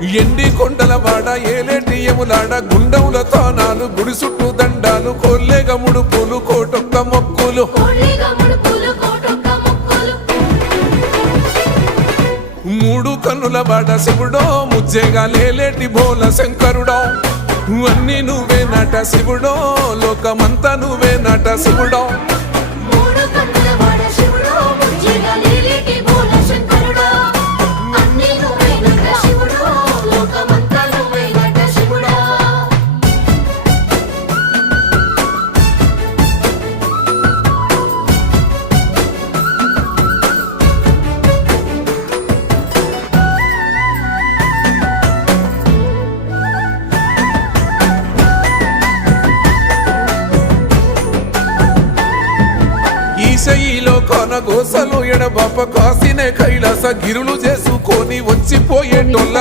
ఎండి కొండల వాడ ఏలేటియములాడ గుండముల తానాలు గుడి చుట్టూ దండాలు కొల్లేగ ముడుపులు కోటొక్క మొక్కులు మూడు కన్నుల వాడ శివుడో ముజ్జేగా లేలేటి బోల శంకరుడో అన్ని నువ్వే నట శివుడో లోకమంతా నువ్వే నట శివుడో ఈశయిలో కొనగోసలు ఎడబాప కాసినే కైలాస గిరులు చేసుకొని వచ్చిపోయేటోళ్ళ